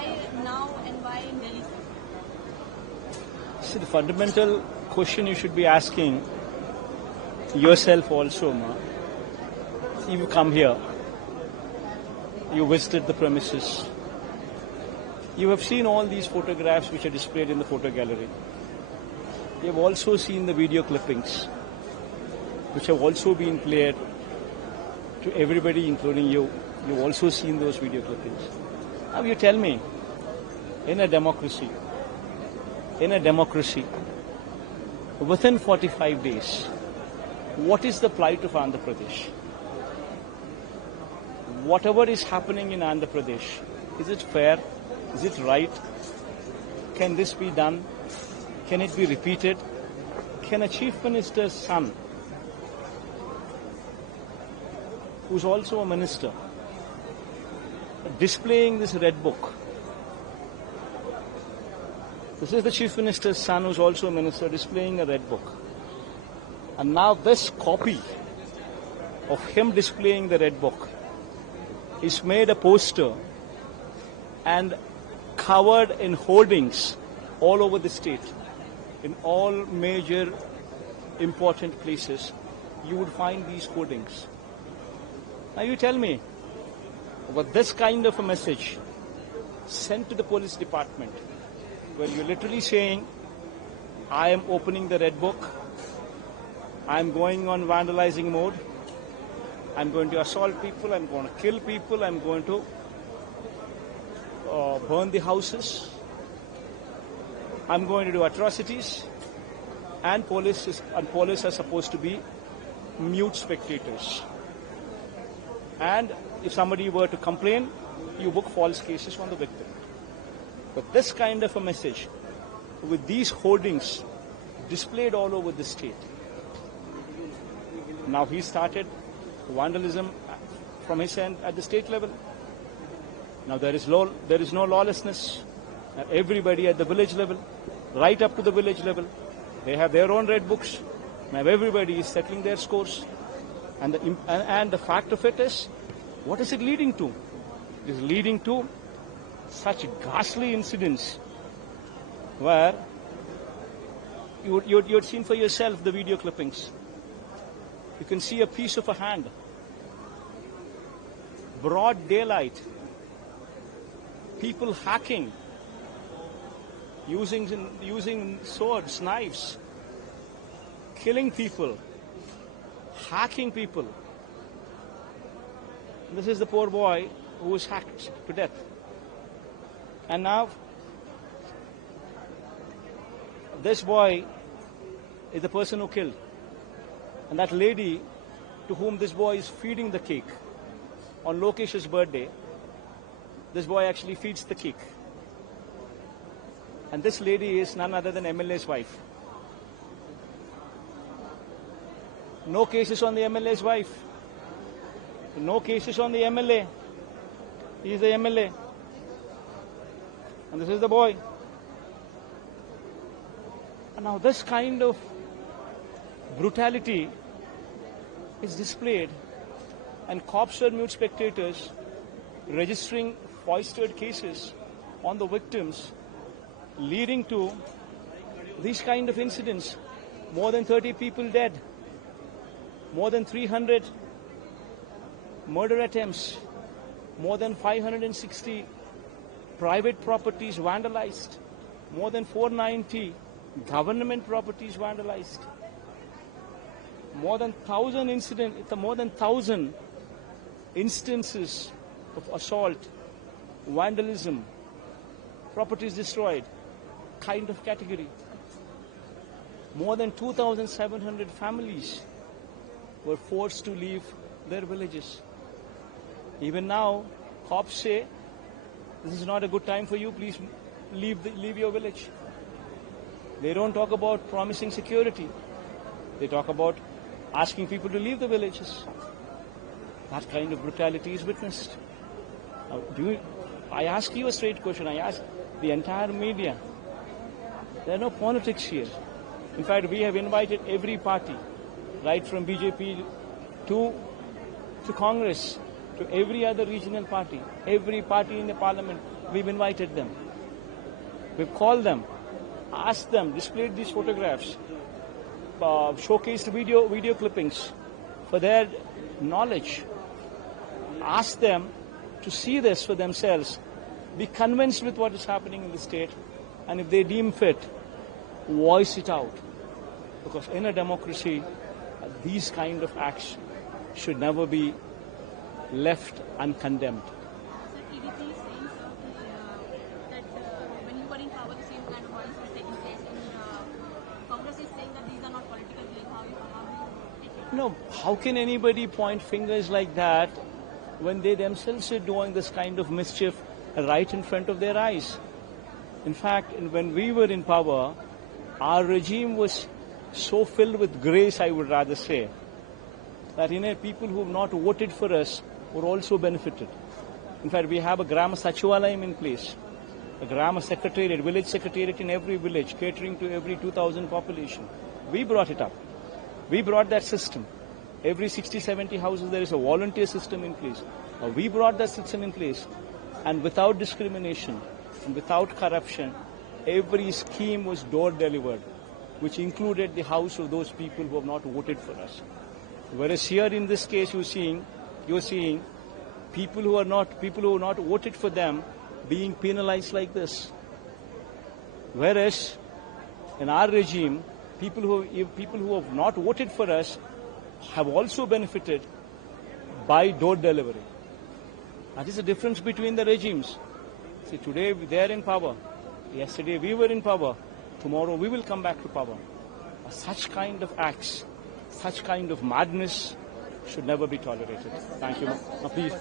why now and why in Delhi? See, the fundamental question you should be asking yourself also, ma. You come here, you visited the premises, you have seen all these photographs which are displayed in the photo gallery. You have also seen the video clippings, which have also been played to everybody, including you. You've also seen those video clippings. Now you tell me, in a democracy, within 45 days, what is the plight of Andhra Pradesh? Whatever is happening in Andhra Pradesh, is it fair? Is it right? Can this be done? Can it be repeated? Can a chief minister's son, who's also a minister, displaying this red book? This is the chief minister's son, who's also a minister, displaying a red book. And now this copy of him displaying the red book is made a poster and covered in hoardings all over the state. In all major important places, you would find these hoardings. Now you tell me, with this kind of a message sent to the police department, where you're literally saying, I am opening the red book, I'm going on vandalizing mode, I'm going to assault people, I'm going to kill people, I'm going to burn the houses, I'm going to do atrocities, and police are supposed to be mute spectators. And if somebody were to complain, you book false cases on the victim. But this kind of a message, with these hoardings displayed all over the state, now he started vandalism from his end at the state level. Now there is no lawlessness. Everybody at the village level, right up to the village level, they have their own red books. Now everybody is settling their scores. And the fact of it is, what is it leading to? It is leading to such ghastly incidents where you'd seen for yourself the video clippings. You can see a piece of a hand, broad daylight, people hacking, using swords, knives, killing people, hacking people. This is the poor boy who was hacked to death. And now, this boy is the person who killed. And that lady to whom this boy is feeding the cake, on Lokesh's birthday, this boy actually feeds the cake. And this lady is none other than MLA's wife. No cases on the MLA's wife. No cases on the MLA. He is the MLA. And this is the boy. And now this kind of brutality is displayed, and cops are mute spectators registering foisted cases on the victims, leading to these kind of incidents. More than 30 people dead, more than 300 murder attempts, more than 560 private properties vandalized, more than 490 government properties vandalized, more than 1,000 instances of assault, vandalism, properties destroyed, kind of category. More than 2,700 families were forced to leave their villages. Even now, cops say, this is not a good time for you, please leave your village. They don't talk about promising security. They talk about asking people to leave the villages. That kind of brutality is witnessed. Now, I ask you a straight question. I ask the entire media. There are no politics here. In fact, we have invited every party, right from BJP to Congress, to every other regional party, every party in the parliament. We've invited them. We've called them, asked them, displayed these photographs, showcased video clippings for their knowledge. Ask them to see this for themselves, be convinced with what is happening in the state, and if they deem fit, voice it out. Because in a democracy, these kind of acts should never be left uncondemned. So TDP is saying that when you were in power, the same kind of violence was taking place. And Congress is saying that these are not political claims. How do you take it? No, how can anybody point fingers like that when they themselves are doing this kind of mischief right in front of their eyes? In fact, when we were in power, our regime was so filled with grace, I would rather say, that people who have not voted for us were also benefited. In fact, we have a Grama Sachivalayam in place, a Grama Secretariat, village secretariat in every village, catering to every 2,000 population. We brought it up. We brought that system. Every 60, 70 houses, there is a volunteer system in place. We brought that system in place. And without discrimination and without corruption, every scheme was door delivered, which included the house of those people who have not voted for us. Whereas here in this case, you're seeing people who have not voted for them being penalized like this. Whereas in our regime, people who have not voted for us have also benefited by door delivery. That is the difference between the regimes. See, today they are in power. Yesterday we were in power. Tomorrow we will come back to power. Such kind of acts, such kind of madness should never be tolerated. Thank you. Now, please.